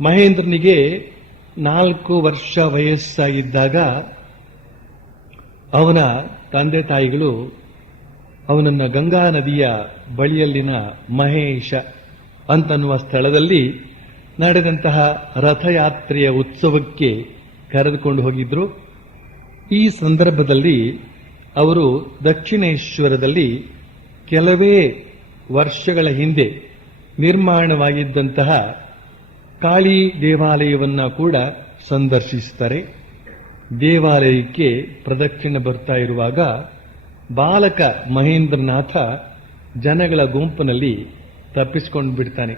ಮಹೇಂದ್ರನಿಗೆ ನಾಲ್ಕು ವರ್ಷ ವಯಸ್ಸಾಗಿದ್ದಾಗ ಅವನ ತಂದೆ ತಾಯಿಗಳು ಅವನನ್ನು ಗಂಗಾ ನದಿಯ ಬಳಿಯಲ್ಲಿನ ಮಹೇಶ ಅಂತನ್ನುವ ಸ್ಥಳದಲ್ಲಿ ನಡೆದಂತಹ ರಥಯಾತ್ರೆಯ ಉತ್ಸವಕ್ಕೆ ಕರೆದುಕೊಂಡು ಹೋಗಿದ್ರು. ಈ ಸಂದರ್ಭದಲ್ಲಿ ಅವರು ದಕ್ಷಿಣೇಶ್ವರದಲ್ಲಿ ಕೆಲವೇ ವರ್ಷಗಳ ಹಿಂದೆ ನಿರ್ಮಾಣವಾಗಿದ್ದಂತಹ ಕಾಳಿ ದೇವಾಲಯವನ್ನ ಕೂಡ ಸಂದರ್ಶಿಸುತ್ತಾರೆ ದೇವಾಲಯಕ್ಕೆ ಪ್ರದಕ್ಷಿಣೆ ಬರ್ತಾ ಇರುವಾಗ ಬಾಲಕ ಮಹೇಂದ್ರನಾಥ ಜನಗಳ ಗುಂಪಿನಲ್ಲಿ ತಪ್ಪಿಸಿಕೊಂಡು ಬಿಡ್ತಾನೆ.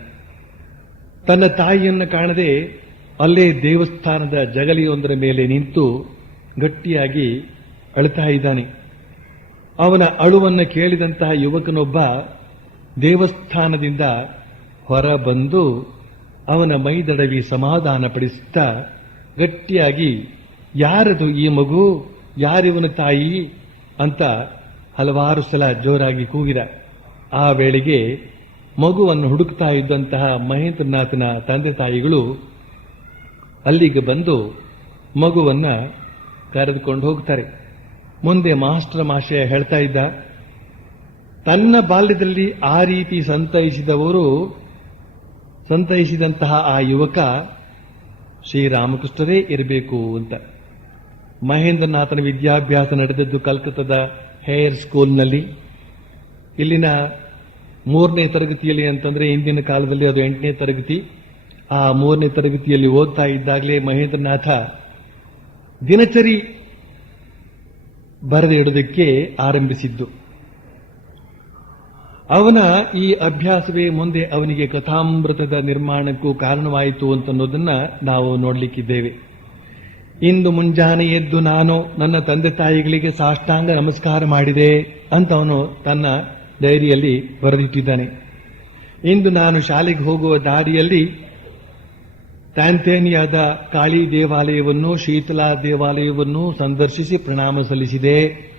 ತನ್ನ ತಾಯಿಯನ್ನು ಕಾಣದೆ ಅಲ್ಲೇ ದೇವಸ್ಥಾನದ ಜಗಲಿಯೊಂದರ ಮೇಲೆ ನಿಂತು ಗಟ್ಟಿಯಾಗಿ ಅಳುತ್ತಾ ಇದ್ದಾನೆ. ಅವನ ಅಳುವನ್ನು ಕೇಳಿದಂತಹ ಯುವಕನೊಬ್ಬ ದೇವಸ್ಥಾನದಿಂದ ಹೊರ ಬಂದು ಅವನ ಮೈದಡವಿ ಸಮಾಧಾನ ಪಡಿಸುತ್ತಾ ಗಟ್ಟಿಯಾಗಿ, ಯಾರದು ಈ ಮಗು? ಯಾರಿವನ ತಾಯಿ? ಅಂತ ಹಲವಾರು ಸಲ ಜೋರಾಗಿ ಕೂಗಿದ. ಆ ವೇಳೆಗೆ ಮಗುವನ್ನು ಹುಡುಕ್ತಾ ಇದ್ದಂತಹ ಮಹೇಂದ್ರನಾಥನ ತಂದೆ ತಾಯಿಗಳು ಅಲ್ಲಿಗೆ ಬಂದು ಮಗುವನ್ನ ಕರೆದುಕೊಂಡು ಹೋಗ್ತಾರೆ. ಮುಂದೆ ಮಾಸ್ಟರ್ ಮಾಶಯ ಹೇಳ್ತಾ ಇದ್ದ, ತನ್ನ ಬಾಲ್ಯದಲ್ಲಿ ಆ ರೀತಿ ಸಂತೈಸಿದವರು ಸಂತೈಸಿದಂತಹ ಆ ಯುವಕ ಶ್ರೀರಾಮಕೃಷ್ಣರೇ ಇರಬೇಕು ಅಂತ. ಮಹೇಂದ್ರನಾಥನ ವಿದ್ಯಾಭ್ಯಾಸ ನಡೆದದ್ದು ಕಲ್ಕತ್ತಾದ ಹೇರ್ ಸ್ಕೂಲ್ನಲ್ಲಿ. ಇಲ್ಲಿನ ಮೂರನೇ ತರಗತಿಯಲ್ಲಿ ಅಂತಂದ್ರೆ ಇಂದಿನ ಕಾಲದಲ್ಲಿ ಅದು ಎಂಟನೇ ತರಗತಿ. ಆ ಮೂರನೇ ತರಗತಿಯಲ್ಲಿ ಓದ್ತಾ ಇದ್ದಾಗಲೇ ಮಹೇಂದ್ರನಾಥ ದಿನಚರಿ ಬರೆದಿಡೋದಕ್ಕೆ ಆರಂಭಿಸಿದ್ದು. ಅವನ ಈ ಅಭ್ಯಾಸವೇ ಮುಂದೆ ಅವನಿಗೆ ಕಥಾಮೃತದ ನಿರ್ಮಾಣಕ್ಕೂ ಕಾರಣವಾಯಿತು ಅಂತನ್ನೋದನ್ನ ನಾವು ನೋಡಲಿಕ್ಕಿದ್ದೇವೆ. ಇಂದು ಮುಂಜಾನೆ ಎದ್ದು ನಾನು ನನ್ನ ತಂದೆ ತಾಯಿಗಳಿಗೆ ಸಾಷ್ಟಾಂಗ ನಮಸ್ಕಾರ ಮಾಡಿದೆ ಅಂತ ಅವನು ತನ್ನ ಡೈರಿಯಲ್ಲಿ ಬರೆದಿಟ್ಟಿದ್ದಾನೆ. ಇಂದು ನಾನು ಶಾಲೆಗೆ ಹೋಗುವ ದಾರಿಯಲ್ಲಿ ಟ್ಯಾಂಥೇನಿಯಾದ ಕಾಳಿ ದೇವಾಲಯವನ್ನು ಶೀತಲಾ ದೇವಾಲಯವನ್ನು ಸಂದರ್ಶಿಸಿ ಪ್ರಣಾಮ ಸಲ್ಲಿಸಿದೆ.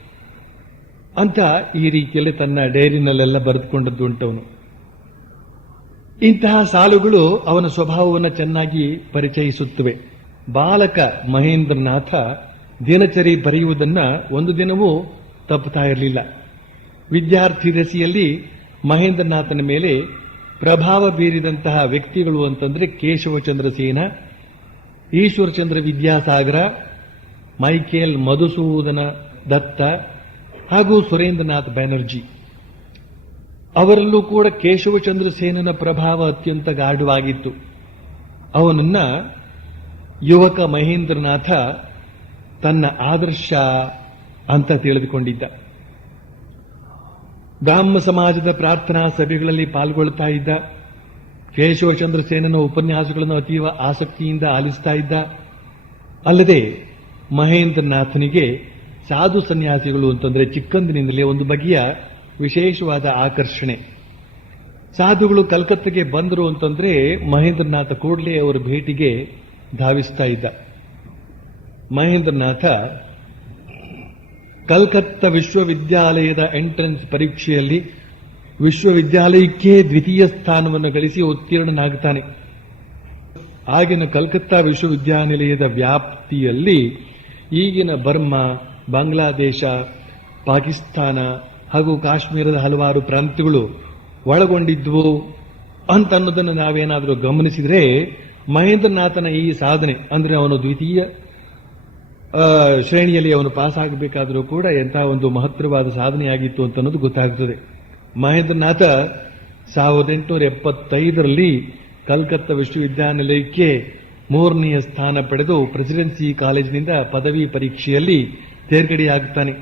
ಅಂತ ಈ ರೀತಿಯಲ್ಲಿ ತನ್ನ ಡೈರಿನಲ್ಲೆಲ್ಲ ಬರೆದುಕೊಂಡದ್ದುಂಟವನು ಇಂತಹ ಸಾಲುಗಳು ಅವನ ಸ್ವಭಾವವನ್ನು ಚೆನ್ನಾಗಿ ಪರಿಚಯಿಸುತ್ತವೆ. ಬಾಲಕ ಮಹೇಂದ್ರನಾಥ ದಿನಚರಿ ಬರೆಯುವುದನ್ನ ಒಂದು ದಿನವೂ ತಪ್ಪುತ್ತಾ ಇರಲಿಲ್ಲ. ವಿದ್ಯಾರ್ಥಿ ದಸೆಯಲ್ಲಿ ಮಹೇಂದ್ರನಾಥನ ಮೇಲೆ ಪ್ರಭಾವ ಬೀರಿದಂತಹ ವ್ಯಕ್ತಿಗಳು ಅಂತಂದ್ರೆ ಕೇಶವಚಂದ್ರ ಸೇನ, ಈಶ್ವರಚಂದ್ರ ವಿದ್ಯಾಸಾಗರ, ಮೈಕೇಲ್ ಮಧುಸೂದನ ದತ್ತ ಹಾಗೂ ಸುರೇಂದ್ರನಾಥ್ ಬ್ಯಾನರ್ಜಿ. ಅವರಲ್ಲೂ ಕೂಡ ಕೇಶವಚಂದ್ರ ಸೇನನ ಪ್ರಭಾವ ಅತ್ಯಂತ ಗಾಢವಾಗಿತ್ತು. ಅವನನ್ನ ಯುವಕ ಮಹೇಂದ್ರನಾಥ ತನ್ನ ಆದರ್ಶ ಅಂತ ತಿಳಿದುಕೊಂಡಿದ್ದ. ಬ್ರಾಹ್ಮ ಸಮಾಜದ ಪ್ರಾರ್ಥನಾ ಸಭೆಗಳಲ್ಲಿ ಪಾಲ್ಗೊಳ್ತಾ ಇದ್ದ. ಕೇಶವಚಂದ್ರ ಸೇನನ ಉಪನ್ಯಾಸಗಳನ್ನು ಅತೀವ ಆಸಕ್ತಿಯಿಂದ ಆಲಿಸ್ತಾ ಇದ್ದ. ಅಲ್ಲದೆ ಮಹೇಂದ್ರನಾಥನಿಗೆ ಸಾಧು ಸನ್ಯಾಸಿಗಳು ಅಂತಂದ್ರೆ ಚಿಕ್ಕಂದಿನಿಂದಲೇ ಒಂದು ಬಗೆಯ ವಿಶೇಷವಾದ ಆಕರ್ಷಣೆ. ಸಾಧುಗಳು ಕಲ್ಕತ್ತೆಗೆ ಬಂದರು ಅಂತಂದ್ರೆ ಮಹೇಂದ್ರನಾಥ ಕೂಡಲೇ ಅವರ ಭೇಟಿಗೆ ಧಾವಿಸ್ತಾ ಇದ್ದ. ಮಹೇಂದ್ರನಾಥ ಕಲ್ಕತ್ತಾ ವಿಶ್ವವಿದ್ಯಾಲಯದ ಎಂಟ್ರೆನ್ಸ್ ಪರೀಕ್ಷೆಯಲ್ಲಿ ವಿಶ್ವವಿದ್ಯಾಲಯಕ್ಕೆ ದ್ವಿತೀಯ ಸ್ಥಾನವನ್ನು ಗಳಿಸಿ ಉತ್ತೀರ್ಣನಾಗುತ್ತಾನೆ ಆಗಿನ ಕಲ್ಕತ್ತಾ ವಿಶ್ವವಿದ್ಯಾನಿಲಯದ ವ್ಯಾಪ್ತಿಯಲ್ಲಿ ಈಗಿನ ಬರ್ಮಾ ಬಾಂಗ್ಲಾದೇಶ, ಪಾಕಿಸ್ತಾನ ಹಾಗೂ ಕಾಶ್ಮೀರದ ಹಲವಾರು ಪ್ರಾಂತ್ಯಗಳು ಒಳಗೊಂಡಿದ್ವು ಅಂತ ಅನ್ನೋದನ್ನು ನಾವೇನಾದರೂ ಗಮನಿಸಿದರೆ ಮಹೇಂದ್ರನಾಥನ ಈ ಸಾಧನೆ, ಅಂದ್ರೆ ಅವನು ದ್ವಿತೀಯ ಶ್ರೇಣಿಯಲ್ಲಿ ಅವನು ಪಾಸ್ ಆಗಬೇಕಾದರೂ ಕೂಡ ಎಂತಹ ಒಂದು ಮಹತ್ತರವಾದ ಸಾಧನೆಯಾಗಿತ್ತು ಅಂತ ಅನ್ನೋದು ಗೊತ್ತಾಗ್ತದೆ. ಮಹೇಂದ್ರನಾಥ ಸಾವಿರದ ಎಂಟುನೂರ ಎಪ್ಪತ್ತೈದರಲ್ಲಿ ಕಲ್ಕತ್ತಾ ವಿಶ್ವವಿದ್ಯಾನಿಲಯಕ್ಕೆ ಮೂರನೆಯ ಸ್ಥಾನ ಪಡೆದು ಪ್ರೆಸಿಡೆನ್ಸಿ ಕಾಲೇಜಿನಿಂದ ಪದವಿ ಪರೀಕ್ಷೆಯಲ್ಲಿ ತೇರ್ಗಡೆಯಾಗುತ್ತಾನೆ